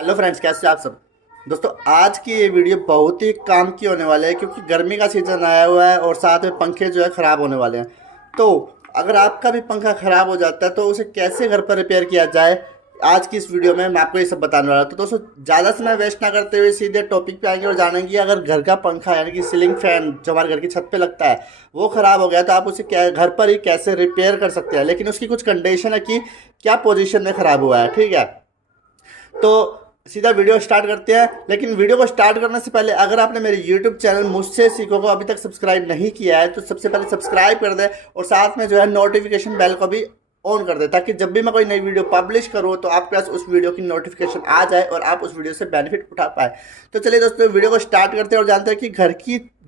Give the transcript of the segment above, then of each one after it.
Hello friends, कैसे हैं आप सब। दोस्तों, आज की ये वीडियो बहुत ही काम की होने वाले है क्योंकि गर्मी का सीज़न आया हुआ है और साथ में पंखे जो है ख़राब होने वाले हैं। तो अगर आपका भी पंखा ख़राब हो जाता है तो उसे कैसे घर पर रिपेयर किया जाए, आज की इस वीडियो में मैं आपको ये सब बताने वाला हूँ। तो दोस्तों, ज़्यादा समय वेस्ट ना करते हुए सीधे टॉपिक पे आएंगे और जानेंगे अगर घर का पंखा यानी कि सीलिंग फैन जो हमारे घर की छत पे लगता है वो ख़राब हो गया तो आप उसे क्या घर पर ही कैसे रिपेयर कर सकते हैं। लेकिन उसकी कुछ कंडीशन है कि क्या पोजीशन में ख़राब हुआ है, ठीक है। तो सीधा वीडियो स्टार्ट करते हैं। लेकिन वीडियो को स्टार्ट करने से पहले अगर आपने मेरे यूट्यूब चैनल मुझसे सीखो को अभी तक सब्सक्राइब नहीं किया है तो सबसे पहले सब्सक्राइब कर दे और साथ में जो है नोटिफिकेशन बेल को भी ऑन कर दे, ताकि जब भी मैं कोई नई वीडियो पब्लिश करूँ तो आपके पास उस वीडियो की नोटिफिकेशन आ जाए और आप उस वीडियो से बेनिफिट उठा पाए। तो चलिए दोस्तों, वीडियो को स्टार्ट करते हैं और जानते हैं कि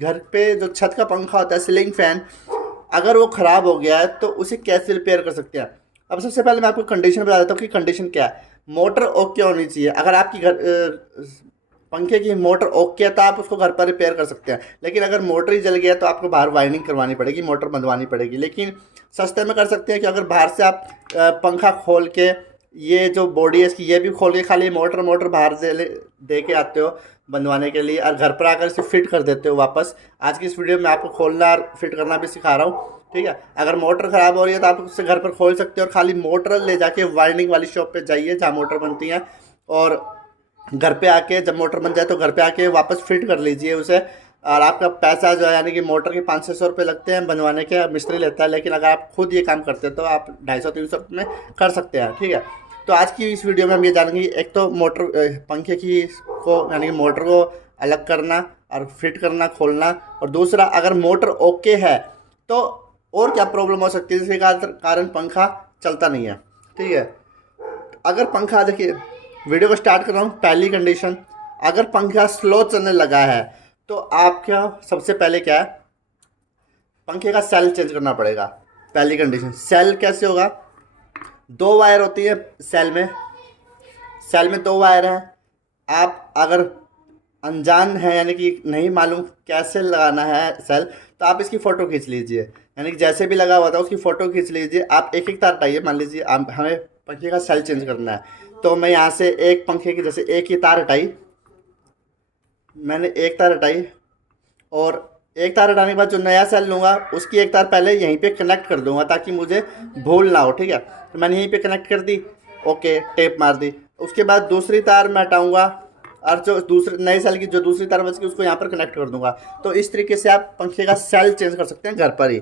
घर पे जो छत का पंखा होता है सीलिंग फैन, अगर वो ख़राब हो गया है तो उसे कैसे रिपेयर कर सकते हैं। अब सबसे पहले मैं आपको कंडीशन बता देता हूँ कि कंडीशन क्या है। मोटर ओके होनी चाहिए। अगर आपकी पंखे की मोटर ओके है तो आप उसको घर पर रिपेयर कर सकते हैं। लेकिन अगर मोटर ही जल गया तो आपको बाहर वायरिंग करवानी पड़ेगी, मोटर बंधवानी पड़ेगी। लेकिन सस्ते में कर सकते हैं कि अगर बाहर से आप पंखा खोल के ये जो बॉडी है इसकी ये भी खोल के खाली मोटर मोटर बाहर दे के आते हो बंधवाने के लिए और घर पर आकर इसे फिट कर देते हो वापस। आज की इस वीडियो में आपको खोलना और फिट करना भी सिखा रहा हूँ, ठीक है। अगर मोटर ख़राब हो रही है तो आप उससे घर पर खोल सकते हो और खाली मोटर ले जाके वाइंडिंग वाली शॉप पे जाइए जहाँ मोटर बनती है और घर पे आके जब मोटर बन जाए तो घर पे आके वापस फिट कर लीजिए उसे। और आपका पैसा जो है यानी कि मोटर के 500-600 रुपये लगते हैं बनवाने के, मिस्त्री लेता है। लेकिन अगर आप खुद ये काम करते हैं तो आप 250-300 में कर सकते हैं, ठीक है। तो आज की इस वीडियो में हम ये जानेंगे, एक तो मोटर पंखे की को यानी कि मोटर को अलग करना और फिट करना खोलना, और दूसरा अगर मोटर ओके है तो और क्या प्रॉब्लम हो सकती है जिसके कारण पंखा चलता नहीं है, ठीक है। अगर पंखा, देखिए वीडियो को स्टार्ट कर रहा हूँ। पहली कंडीशन, अगर पंखा स्लो चलने लगा है तो आपका सबसे पहले क्या है, पंखे का सेल चेंज करना पड़ेगा। पहली कंडीशन, सेल कैसे होगा, दो वायर होती है सेल में दो वायर हैं। आप अगर अनजान है यानी कि नहीं मालूम कैसे लगाना है सेल, तो आप इसकी फ़ोटो खींच लीजिए, यानी कि जैसे भी लगा हुआ था उसकी फ़ोटो खींच लीजिए। आप एक एक तार हटाइए। मान लीजिए हमें पंखे का सेल चेंज करना है तो मैं यहाँ से एक पंखे की जैसे एक ही तार हटाई, मैंने एक तार हटाई और एक तार हटाने के बाद जो नया सेल लूँगा उसकी एक तार पहले यहीं पे कनेक्ट कर दूँगा ताकि मुझे भूल ना हो, ठीक है। तो मैंने यहीं पे कनेक्ट कर दी, ओके, टेप मार दी। उसके बाद दूसरी तार मैं हटाऊँगा और जो दूसरे नए सेल की जो दूसरी तार बच गई उसको यहाँ पर कनेक्ट कर दूँगा। तो इस तरीके से आप पंखे का सेल चेंज कर सकते हैं घर पर ही।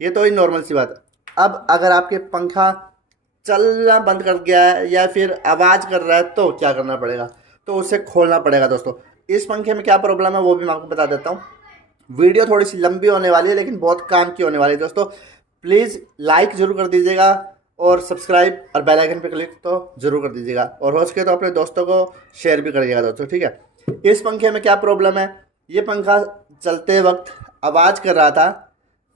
ये तो ही नॉर्मल सी बात है। अब अगर आपके पंखा चलना बंद कर गया है या फिर आवाज़ कर रहा है तो क्या करना पड़ेगा, तो उसे खोलना पड़ेगा। दोस्तों, इस पंखे में क्या प्रॉब्लम है वो भी मैं आपको बता देता हूँ। वीडियो थोड़ी सी लंबी होने वाली है लेकिन बहुत काम की होने वाली है। दोस्तों, प्लीज़ लाइक ज़रूर कर दीजिएगा और सब्सक्राइब और बेल आइकन पर क्लिक तो ज़रूर कर दीजिएगा और हो सके तो अपने दोस्तों को शेयर भी करिएगा दोस्तों, ठीक है। इस पंखे में क्या प्रॉब्लम है, ये पंखा चलते वक्त आवाज़ कर रहा था,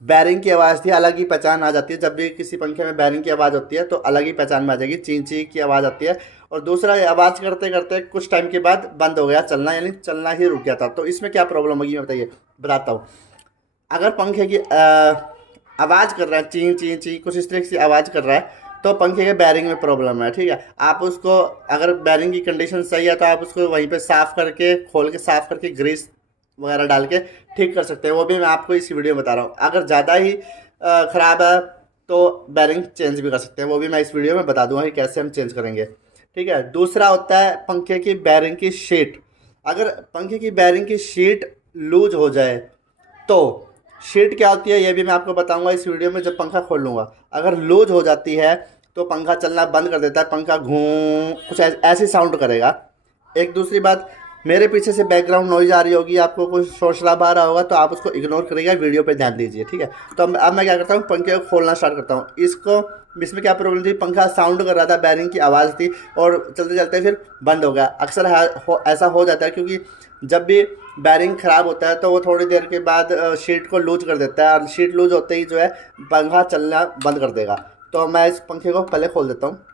बैरिंग की आवाज़ थी, अलग ही पहचान आ जाती है। जब भी किसी पंखे में बैरिंग की आवाज़ होती है तो अलग ही पहचान में आ जाएगी, ची ची की आवाज़ आती है। और दूसरा, ये आवाज़ करते करते कुछ टाइम के बाद बंद हो गया चलना, यानी चलना ही रुक गया था। तो इसमें क्या प्रॉब्लम होगी मैं बताता हूँ। अगर पंखे की आवाज़ कर रहा है, ची ची ची कुछ इस तरह की आवाज़ कर रहा है तो पंखे के बैरिंग में प्रॉब्लम है, ठीक है। आप उसको, अगर बैरिंग की कंडीशन सही है तो आप उसको वहीं पे साफ़ करके खोल के साफ़ करके ग्रीस वगैरह डाल के ठीक कर सकते हैं। वो भी मैं आपको इस वीडियो में बता रहा हूँ। अगर ज़्यादा ही ख़राब है तो बैरिंग चेंज भी कर सकते हैं, वो भी मैं इस वीडियो में बता दूंगा कि कैसे हम चेंज करेंगे, ठीक है। दूसरा होता है पंखे की बैरिंग की शीट। अगर पंखे की बैरिंग की शीट लूज हो जाए तो शीट क्या होती है ये भी मैं आपको बताऊंगा इस वीडियो में जब पंखा खोल लूँगा। अगर लूज हो जाती है तो पंखा चलना बंद कर देता है, पंखा घूं कुछ ऐसी साउंड करेगा। एक दूसरी बात, मेरे पीछे से बैकग्राउंड नॉइज आ रही होगी, आपको कुछ शोर शराबा आ रहा होगा तो आप उसको इग्नोर करिएगा, वीडियो पे ध्यान दीजिए, ठीक है। तो अब मैं क्या करता हूँ, पंखे को खोलना स्टार्ट करता हूँ। इसमें क्या प्रॉब्लम थी, पंखा साउंड कर रहा था, बैरिंग की आवाज़ थी और चलते चलते फिर बंद हो गया। अक्सर ऐसा हो जाता है क्योंकि जब भी बैरिंग ख़राब होता है तो वो थोड़ी देर के बाद शीट को लूज कर देता है और शीट लूज होते ही जो है पंखा चलना बंद कर देगा। तो मैं इस पंखे को पहले खोल देता हूँ।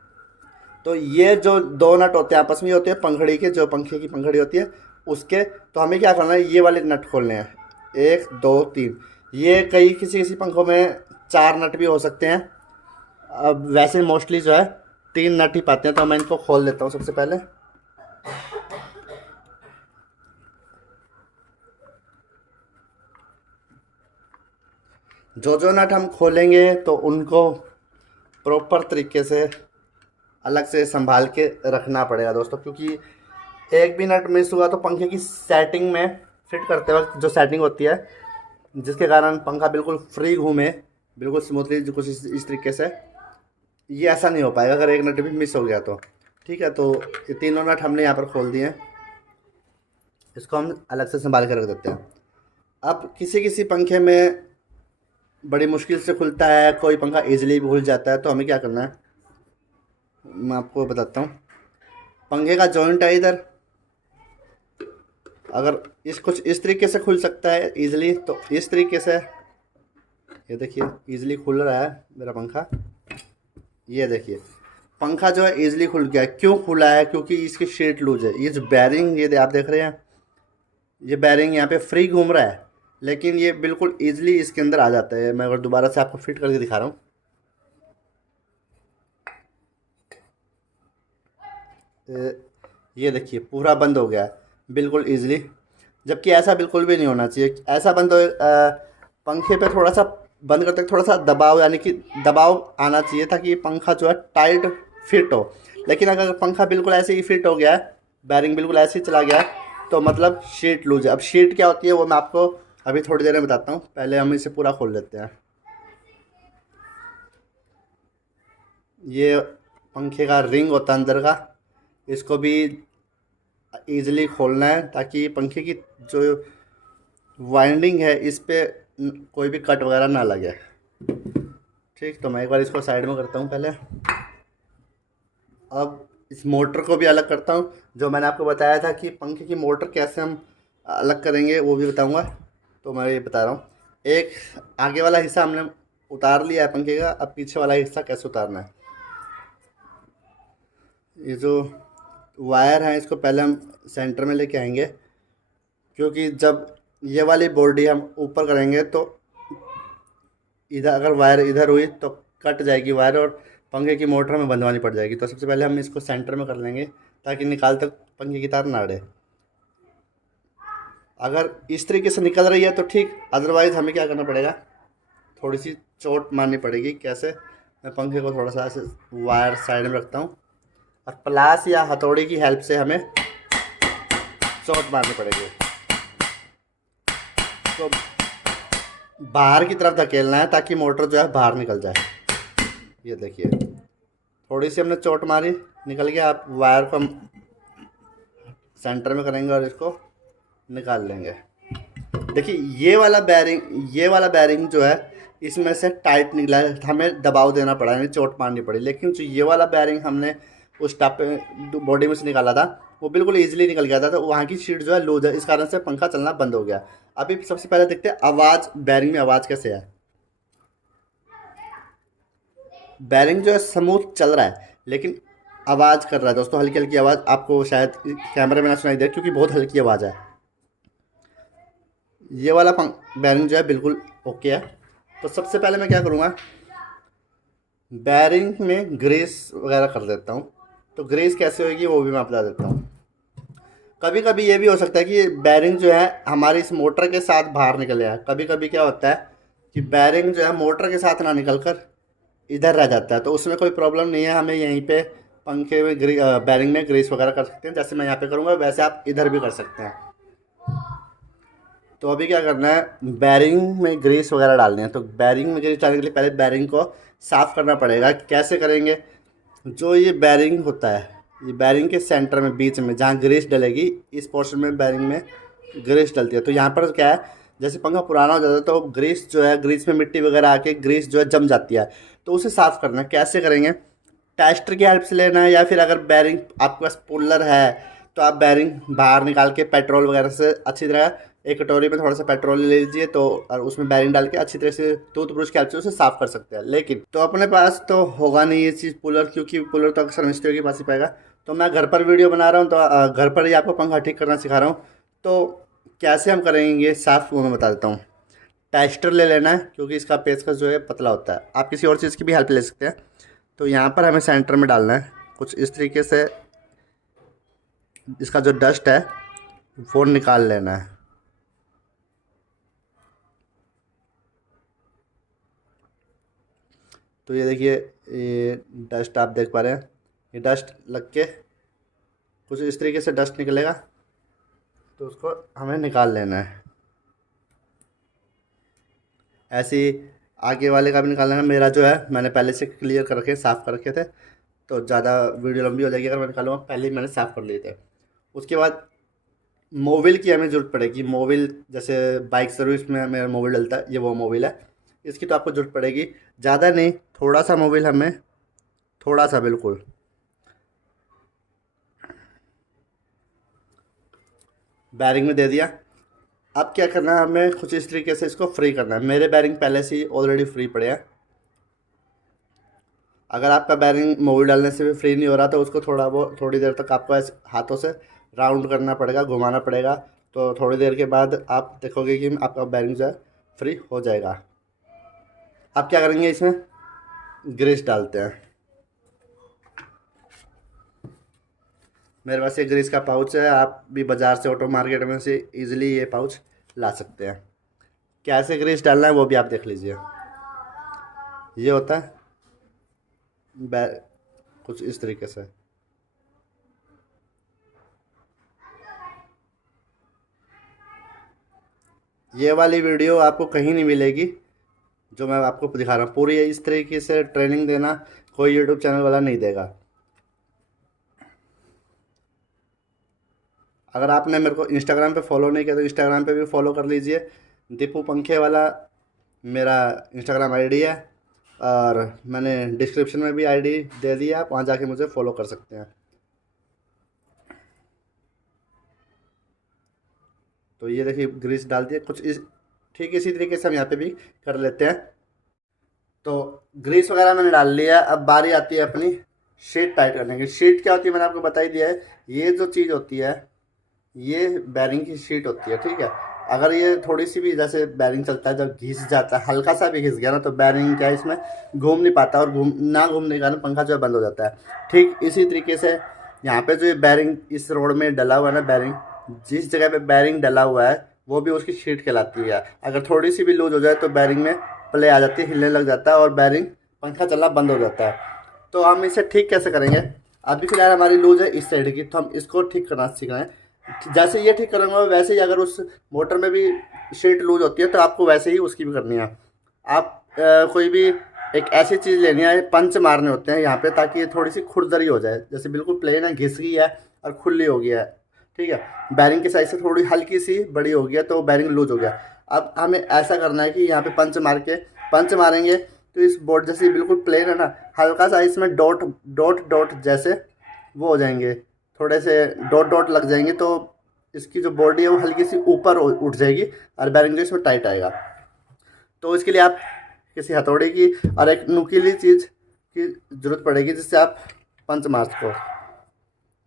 तो ये जो दो नट होते हैं आपस में होते हैं पंखड़ी के, जो पंखे की पंखड़ी होती है उसके। तो हमें क्या करना है, ये वाले नट खोलने हैं, 1 2 3। ये किसी किसी पंखों में 4 नट भी हो सकते हैं, अब वैसे मोस्टली जो है 3 नट ही पाते हैं। तो मैं इनको खोल लेता हूँ सबसे पहले। जो जो नट हम खोलेंगे तो उनको प्रॉपर तरीके से अलग से संभाल के रखना पड़ेगा दोस्तों, क्योंकि एक भी नट मिस हुआ तो पंखे की सेटिंग में फिट करते वक्त जो सेटिंग होती है, जिसके कारण पंखा बिल्कुल फ्री घूमे, बिल्कुल स्मूथली, जो कुछ इस तरीके से, ये ऐसा नहीं हो पाएगा अगर एक नट भी मिस हो गया तो। ठीक है, तो ये तीनों नट हमने यहाँ पर खोल दिए हैं, इसको हम अलग से संभाल कर रख देते हैं। अब किसी किसी पंखे में बड़ी मुश्किल से खुलता है, कोई पंखा ईजिली भी खुल जाता है, तो हमें क्या करना है मैं आपको बताता हूँ। पंखे का जॉइंट है इधर, अगर इस कुछ इस तरीके से खुल सकता है ईजिली, तो इस तरीके से, ये देखिए ईजिली खुल रहा है मेरा पंखा। ये देखिए पंखा जो है ईजिली खुल गया। क्यों खुला है? क्योंकि इसकी शीट लूज है। ये जो बैरिंग, ये आप देख रहे हैं, ये बैरिंग यहाँ पे फ्री घूम रहा है, लेकिन ये बिल्कुल ईजिली इसके अंदर आ जाता है। मैं अगर दोबारा से आपको फिट करके दिखा रहा हूँ, ये देखिए पूरा बंद हो गया है बिल्कुल ईजिली, जबकि ऐसा बिल्कुल भी नहीं होना चाहिए। ऐसा बंद हो, पंखे पे थोड़ा सा बंद करते थोड़ा सा दबाव, यानी कि दबाव आना चाहिए ताकि पंखा जो है टाइट फिट हो। लेकिन अगर पंखा बिल्कुल ऐसे ही फिट हो गया है, बैरिंग बिल्कुल ऐसे ही चला गया है, तो मतलब शीट लूज है। अब शीट क्या होती है वो मैं आपको अभी थोड़ी देर में बताता हूँ, पहले हम इसे पूरा खोल लेते हैं। ये पंखे का रिंग होता है अंदर का, इसको भी ईजिली खोलना है ताकि पंखे की जो वाइंडिंग है इस पे कोई भी कट वगैरह ना लगे। ठीक, तो मैं एक बार इसको साइड में करता हूँ पहले। अब इस मोटर को भी अलग करता हूँ। जो मैंने आपको बताया था कि पंखे की मोटर कैसे हम अलग करेंगे वो भी बताऊँगा, तो मैं ये बता रहा हूँ। एक आगे वाला हिस्सा हमने उतार लिया है पंखे का, अब पीछे वाला हिस्सा कैसे उतारना है। ये जो वायर है इसको पहले हम सेंटर में लेके आएंगे, क्योंकि जब ये वाली बॉडी हम ऊपर करेंगे तो इधर अगर वायर इधर हुई तो कट जाएगी वायर और पंखे की मोटर में बंधवानी पड़ जाएगी। तो सबसे पहले हम इसको सेंटर में कर लेंगे ताकि निकाल तक पंखे की तार ना अड़े। अगर इस तरीके से निकल रही है तो ठीक, अदरवाइज़ हमें क्या करना पड़ेगा, थोड़ी सी चोट मारनी पड़ेगी। कैसे? मैं पंखे को थोड़ा सा ऐसे वायर साइड में रखता हूँ और प्लास या हथौड़ी की हेल्प से हमें चोट मारनी पड़ेगी। तो बाहर की तरफ धकेलना है ताकि मोटर जो है बाहर निकल जाए। ये देखिए थोड़ी सी हमने चोट मारी, निकल गया। आप वायर को हम सेंटर में करेंगे और इसको निकाल लेंगे। देखिए ये वाला बैरिंग जो है इसमें से टाइट निकला है, हमें दबाव देना पड़ा, यानी चोट मारनी पड़ी। लेकिन जो ये वाला बैरिंग हमने उस टाप बॉडी में से निकाला था वो बिल्कुल ईजिली निकल गया था, तो वहाँ की शीट जो है लूज है, इस कारण से पंखा चलना बंद हो गया। अभी सबसे पहले देखते हैं आवाज़, बैरिंग में आवाज़ कैसे है। बैरिंग जो है स्मूथ चल रहा है लेकिन आवाज़ कर रहा है दोस्तों, हल्की हल्की आवाज़। आपको शायद कैमरे में ना सुनाई दे क्योंकि बहुत हल्की आवाज़ है। ये वाला बैरिंग जो है बिल्कुल ओके है। तो सबसे पहले मैं क्या करूँगा, बैरिंग में ग्रीस वगैरह कर देता हूँ। तो ग्रीस कैसे होगी वो भी मैं बता देता हूँ। कभी कभी ये भी हो सकता है कि बैरिंग जो है हमारी इस मोटर के साथ बाहर निकल जाए। कभी कभी क्या होता है कि बैरिंग जो है मोटर के साथ ना निकल कर इधर रह जाता है, तो उसमें कोई प्रॉब्लम नहीं है। हमें यहीं पे पंखे में बैरिंग में ग्रीस वगैरह कर सकते हैं, जैसे मैं यहाँ पे करूँगा वैसे आप इधर भी कर सकते हैं। तो अभी क्या करना है, बैरिंग में ग्रीस वगैरह डालनी है। तो बैरिंग में ग्रीस डालने के लिए पहले बैरिंग को साफ़ करना पड़ेगा। कैसे करेंगे, जो ये बैरिंग होता है, ये बैरिंग के सेंटर में बीच में जहाँ ग्रीस डलेगी, इस पोर्शन में बैरिंग में ग्रीस डलती है। तो यहाँ पर क्या है, जैसे पंखा पुराना हो जाता है तो ग्रीस जो है, ग्रीस में मिट्टी वगैरह आके ग्रीस जो है जम जाती है, तो उसे साफ़ करना है। कैसे करेंगे, टेस्टर की हेल्प से लेना है, या फिर अगर बैरिंग आपके पास पुल्लर है तो आप बैरिंग बाहर निकाल के पेट्रोल वगैरह से अच्छी तरह एक कटोरी में थोड़ा सा पेट्रोल ले लीजिए, तो और उसमें बैरिंग डाल के अच्छी तरह से टूथब्रश की हेल्प से उसे साफ़ कर सकते हैं। लेकिन तो अपने पास तो होगा नहीं ये चीज़ पुलर, क्योंकि पुलर तो अक्सर मिस्त्री के पास ही पाएगा। तो मैं घर पर वीडियो बना रहा हूँ, तो घर पर ही आपको पंखा ठीक करना सिखा रहा हूँ। तो कैसे हम करेंगे साफ़ वो मैं बता देता हूँ। टेस्टर ले लेना है क्योंकि इसका पेचकस जो है पतला होता है। आप किसी और चीज़ की भी हेल्प ले सकते हैं। तो यहाँ पर हमें सेंटर में डालना है कुछ इस तरीके से, इसका जो डस्ट है वो निकाल लेना है। तो ये देखिए, ये डस्ट आप देख पा रहे हैं, ये डस्ट लग के कुछ इस तरीके से डस्ट निकलेगा, तो उसको हमें निकाल लेना है। ऐसे ही आगे वाले का भी निकाल लेना। मेरा जो है मैंने पहले से क्लियर कर रखे, साफ़ कर रखे थे, तो ज़्यादा वीडियो लंबी हो जाएगी अगर मैं निकालूँगा, पहले ही मैंने साफ़ कर लिए थे। उसके बाद मोबिल की हमें ज़रूरत पड़ेगी। मोबिल जैसे बाइक सर्विस में मेरा मोबिल डलता है, ये वो मोबिल है, इसकी तो आपको ज़रूरत पड़ेगी। ज़्यादा नहीं, थोड़ा सा मोबिल हमें, थोड़ा सा बिल्कुल। बैरिंग में दे दिया। अब क्या करना है, हमें कुछ इस तरीके से इसको फ्री करना है। मेरे बैरिंग पहले से ही ऑलरेडी फ्री पड़े हैं। अगर आपका बैरिंग मोबिल डालने से भी फ्री नहीं हो रहा तो उसको थोड़ी देर तक आपको ऐसे हाथों से राउंड करना पड़ेगा, घुमाना पड़ेगा। तो थोड़ी देर के बाद आप देखोगे कि आपका बैरिंग जो है फ्री हो जाएगा। आप क्या करेंगे, इसमें ग्रीस डालते हैं। मेरे पास ये ग्रीस का पाउच है, आप भी बाज़ार से, ऑटो मार्केट में से इजीली ये पाउच ला सकते हैं। कैसे ग्रीस डालना है वो भी आप देख लीजिए। ये होता है कुछ इस तरीके से। ये वाली वीडियो आपको कहीं नहीं मिलेगी जो मैं आपको दिखा रहा हूँ। पूरी इस तरीके से ट्रेनिंग देना कोई यूट्यूब चैनल वाला नहीं देगा। अगर आपने मेरे को इंस्टाग्राम पे फॉलो नहीं किया तो इंस्टाग्राम पे भी फॉलो कर लीजिए। दीपू पंखे वाला मेरा इंस्टाग्राम आईडी है, और मैंने डिस्क्रिप्शन में भी आईडी दे दी है, आप वहाँ जाके मुझे फॉलो कर सकते हैं। तो ये देखिए ग्रीस डाल दिया कुछ इस ठीक इसी तरीके से हम यहाँ पे भी कर लेते हैं। तो ग्रीस वगैरह मैंने डाल लिया। अब बारी आती है अपनी शीट टाइट करने की। शीट क्या होती है मैंने आपको बता ही दिया है। ये जो चीज़ होती है ये बैरिंग की शीट होती है, ठीक है। अगर ये थोड़ी सी भी, जैसे बैरिंग चलता है जब घिस जाता है, हल्का सा भी घिस गया ना, तो बैरिंग क्या है इसमें घूम नहीं पाता, और घूमने के कारण पंखा जो है बंद हो जाता है। ठीक इसी तरीके से यहाँ पे जो ये बैरिंग इस रोड में डला हुआ है ना, बैरिंग जिस जगह पे बैरिंग डला हुआ है वो भी उसकी शीट कहलाती है। अगर थोड़ी सी भी लूज हो जाए तो बैरिंग में प्ले आ जाती है, हिलने लग जाता है और बैरिंग पंखा चलना बंद हो जाता है। तो हम इसे ठीक कैसे करेंगे, अभी फिलहाल हमारी लूज है इस साइड की, तो हम इसको ठीक करना सीख रहे हैं। जैसे ये ठीक करेंगे वैसे ही अगर उस मोटर में भी शीट लूज होती है तो आपको वैसे ही उसकी भी करनी है। आप कोई भी एक ऐसी चीज़ लेनी है, पंच मारने होते हैं यहाँ पे, ताकि ये थोड़ी सी खुरदरी हो जाए। जैसे बिल्कुल प्लेन है, घिस गई है और खुली हो गया है, ठीक है, बैरिंग के साइज से थोड़ी हल्की सी बड़ी हो गया तो बैरिंग लूज हो गया। अब हमें ऐसा करना है कि यहाँ पे पंच मारेंगे तो इस बोर्ड जैसे बिल्कुल प्लेन है ना, हल्का सा इसमें डॉट डॉट डॉट जैसे वो हो जाएंगे, थोड़े से डॉट डॉट लग जाएंगे, तो इसकी जो बॉडी है वो हल्की सी ऊपर उठ जाएगी और बैरिंग जो इसमें टाइट आएगा। तो इसके लिए आप किसी हथौड़ी की और एक नुकीली चीज़ की ज़रूरत पड़ेगी जिससे आप पंच मार सको,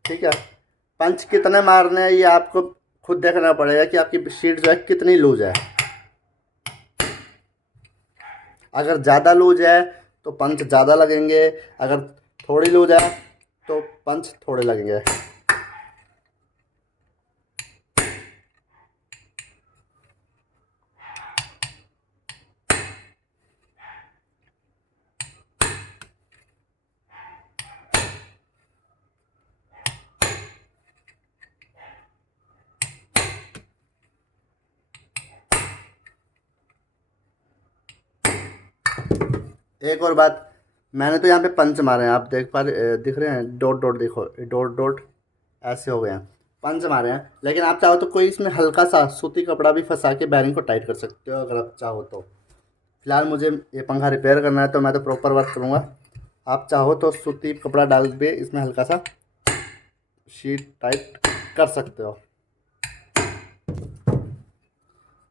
ठीक है। पंच कितने मारने हैं ये आपको खुद देखना पड़ेगा कि आपकी शीट जो है कितनी लूज है। अगर ज़्यादा लूज है तो पंच ज़्यादा लगेंगे, अगर थोड़ी लूज है तो पंच थोड़े लगेंगे। एक और बात, मैंने तो यहाँ पे पंच मारे हैं, आप दिख रहे हैं डॉट डॉट, देखो डॉट डॉट ऐसे हो गए हैं, पंच मारे हैं। लेकिन आप चाहो तो कोई इसमें हल्का सा सूती कपड़ा भी फंसा के बैरिंग को टाइट कर सकते हो अगर आप चाहो तो। फिलहाल मुझे ये पंखा रिपेयर करना है तो मैं तो प्रॉपर वर्क करूँगा। आप चाहो तो सूती कपड़ा डाल के इसमें हल्का सा शीट टाइट कर सकते हो।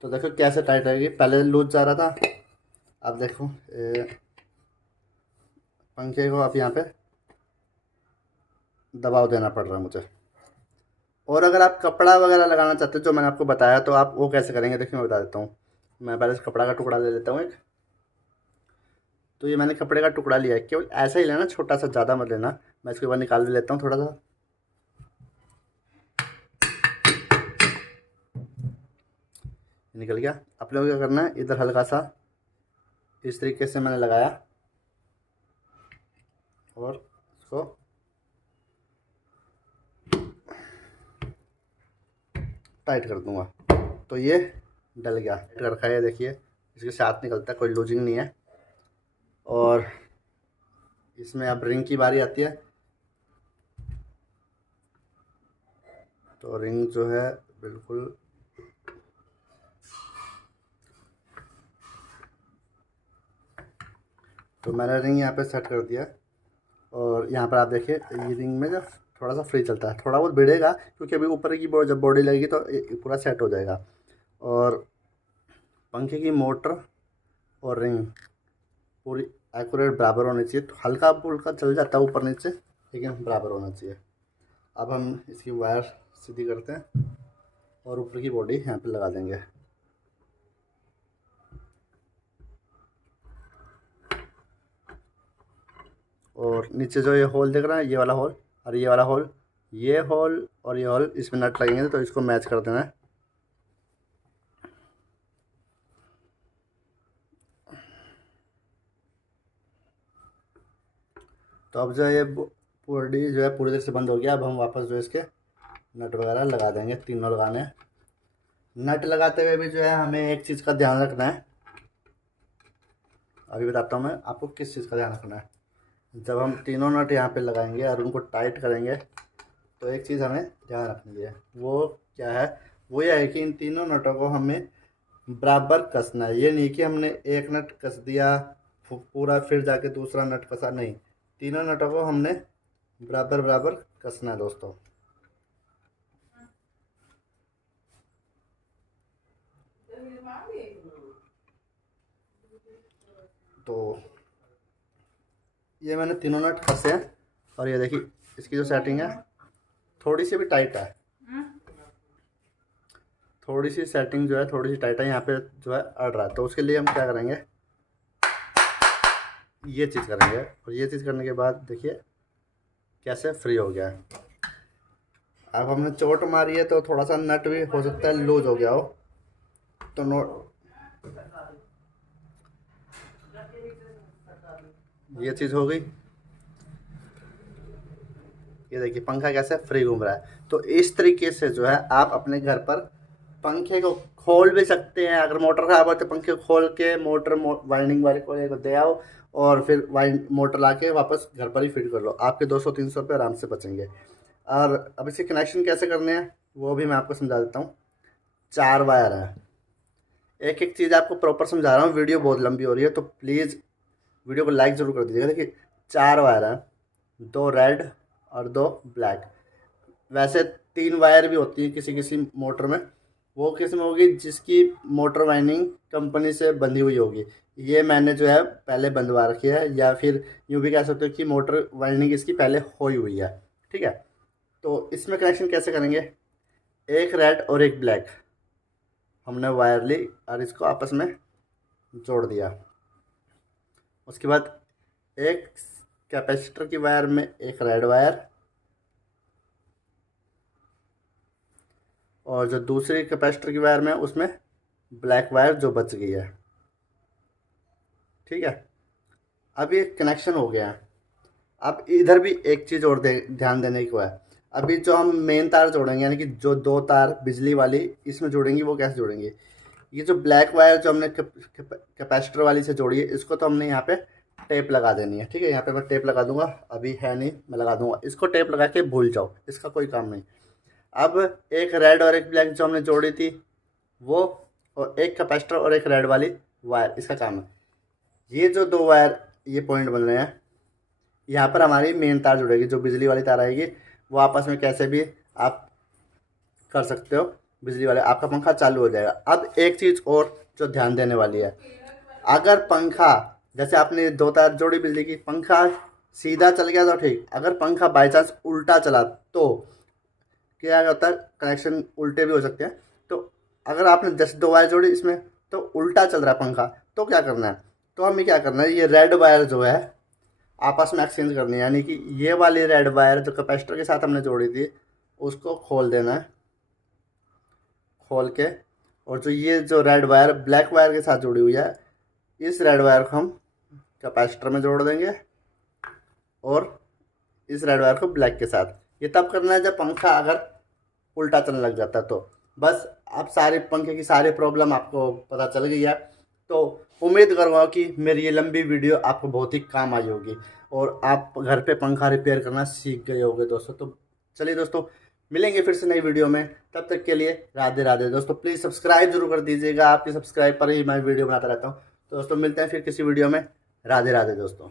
तो देखो कैसे टाइट आएगी, पहले लूज जा रहा था, अब देखो पंखे को आप यहाँ पे दबाव देना पड़ रहा है मुझे। और अगर आप कपड़ा वगैरह लगाना चाहते हो जो मैंने आपको बताया तो आप वो कैसे करेंगे, देखिए मैं बता देता हूँ। मैं पहले से कपड़ा का टुकड़ा ले लेता हूँ एक। तो ये मैंने कपड़े का टुकड़ा लिया है, केवल ऐसा ही लेना, छोटा सा, ज़्यादा मत लेना। मैं इसके बाद निकाल भी लेता हूँ थोड़ा सा। निकल गया। आप लोगों को क्या करना है, इधर हल्का सा इस तरीके से मैंने लगाया, टाइट कर दूंगा तो ये डल गया। कर रखा है, देखिए इसके साथ निकलता है, कोई लूजिंग नहीं है। और इसमें अब रिंग की बारी आती है। तो रिंग जो है बिल्कुल तो मैंने रिंग यहाँ पे सेट कर दिया। और यहाँ पर आप देखिए ये रिंग में जब थोड़ा सा फ्री चलता है, थोड़ा बहुत भिड़ेगा क्योंकि अभी ऊपर की जब बॉडी लगेगी तो ये पूरा सेट हो जाएगा। और पंखे की मोटर और रिंग पूरी एक्यूरेट बराबर होनी चाहिए। तो हल्का फुल्का चल जाता है ऊपर नीचे, लेकिन बराबर होना चाहिए। अब हम इसकी वायर सीधी करते हैं और ऊपर की बॉडी यहाँ पे लगा देंगे। और नीचे जो ये होल दिख रहा है, ये वाला होल और ये वाला होल, ये होल और ये होल, इसमें नट लगेंगे तो इसको मैच कर देना है। तो अब जो है ये बॉडी जो है पूरी तरह से बंद हो गया। अब हम वापस जो है इसके नट वगैरह लगा देंगे, तीनों लगाने हैं। नट लगाते हुए भी जो है हमें एक चीज़ का ध्यान रखना है। अभी बताता हूँ मैं आपको किस चीज़ का ध्यान रखना है। जब हम तीनों नट यहाँ पे लगाएंगे और उनको टाइट करेंगे तो एक चीज़ हमें ध्यान रखनी है। वो क्या है? वो यह है कि इन तीनों नटों को हमें बराबर कसना है। ये नहीं कि हमने एक नट कस दिया पूरा फिर जाके दूसरा नट कसा, नहीं, तीनों नटों को हमने बराबर बराबर कसना है दोस्तों। तो ये मैंने तीनों नट कसे हैं और ये देखिए इसकी जो सेटिंग है थोड़ी सी भी टाइट है, थोड़ी सी सेटिंग जो है थोड़ी सी टाइट है, यहाँ पे जो है अड़ रहा है। तो उसके लिए हम क्या करेंगे, ये चीज़ करेंगे। और ये चीज़ करने के बाद देखिए कैसे फ्री हो गया है। अब हमने चोट मारी है तो थोड़ा सा नट भी हो सकता है लूज हो गया हो, तो ये चीज़ हो गई। ये देखिए पंखा कैसे फ्री घूम रहा है। तो इस तरीके से जो है आप अपने घर पर पंखे को खोल भी सकते हैं। अगर मोटर खराब हो तो पंखे को खोल के मोटर वाइंडिंग वाले को दे आओ और फिर मोटर ला के वापस घर पर ही फिट कर लो। आपके 200-300 रुपये आराम से बचेंगे। और अब इसके कनेक्शन कैसे करने हैं वो भी मैं आपको समझा देता हूँ। 4 वायर है, एक एक चीज़ आपको प्रॉपर समझा रहा हूँ, वीडियो बहुत लंबी हो रही है तो प्लीज़ वीडियो को लाइक ज़रूर कर दीजिएगा। देखिए 4 वायर हैं, 2 रेड और 2 ब्लैक। वैसे 3 वायर भी होती है किसी किसी मोटर में, वो किस में होगी जिसकी मोटर वाइंडिंग कंपनी से बंधी हुई होगी। ये मैंने जो है पहले बंधवा रखी है, या फिर यूँ भी कह सकते हो कि मोटर वाइंडिंग इसकी पहले हुई हुई है। ठीक है, तो इसमें कनेक्शन कैसे करेंगे, एक रेड और एक ब्लैक हमने वायर ली और इसको आपस में जोड़ दिया। उसके बाद एक कैपेसिटर की वायर में एक रेड वायर और जो दूसरी कैपेसिटर की वायर में उसमें ब्लैक वायर जो बच गई है। ठीक है, अब ये कनेक्शन हो गया है। अब इधर भी एक चीज़ और ध्यान देने की है। अभी जो हम मेन तार जोड़ेंगे यानी कि जो 2 तार बिजली वाली इसमें जोड़ेंगे, वो कैसे जोड़ेंगे, ये जो ब्लैक वायर जो हमने कैपेसिटर वाली से जोड़ी है इसको तो हमने यहाँ पे टेप लगा देनी है। ठीक है, यहाँ पे मैं टेप लगा दूंगा, अभी है नहीं मैं लगा दूंगा। इसको टेप लगा के भूल जाओ, इसका कोई काम नहीं। अब एक रेड और एक ब्लैक जो हमने जोड़ी थी वो, और एक कैपेसिटर और एक रेड वाली वायर, इसका काम है। ये जो 2 वायर ये पॉइंट बन रहे हैं, यहाँ पर हमारी मेन तार जुड़ेगी, जो बिजली वाली तार आएगी वो आपस में कैसे भी आप कर सकते हो, बिजली वाले आपका पंखा चालू हो जाएगा। अब एक चीज़ और जो ध्यान देने वाली है, अगर पंखा जैसे आपने 2 तार जोड़ी बिजली की, पंखा सीधा चल गया तो ठीक, अगर पंखा बाई चांस उल्टा चला तो क्या होता है, कनेक्शन उल्टे भी हो सकते हैं। तो अगर आपने 2 वायर जोड़ी इसमें तो उल्टा चल रहा है पंखा, तो क्या करना है, तो हमें क्या करना है, ये रेड वायर जो है आपस में एक्सचेंज करनी है। यानी कि ये वाली रेड वायर जो कैपेसिटर के साथ हमने जोड़ी थी उसको खोल देना है, खोल के, और जो ये जो रेड वायर ब्लैक वायर के साथ जुड़ी हुई है इस रेड वायर को हम कैपेसिटर में जोड़ देंगे और इस रेड वायर को ब्लैक के साथ। ये तब करना है जब पंखा अगर उल्टा चलने लग जाता है तो। बस अब सारे पंखे की सारी प्रॉब्लम आपको पता चल गई है। तो उम्मीद करूँगा कि मेरी ये लंबी वीडियो आपको बहुत ही काम आई होगी और आप घर पे पंखा रिपेयर करना सीख गए होंगे दोस्तों। तो चलिए दोस्तों, मिलेंगे फिर से नई वीडियो में, तब तक के लिए राधे राधे दोस्तों। प्लीज़ सब्सक्राइब जरूर कर दीजिएगा, आपके सब्सक्राइब पर ही मैं वीडियो बनाता रहता हूँ। तो दोस्तों मिलते हैं फिर किसी वीडियो में। राधे राधे दोस्तों।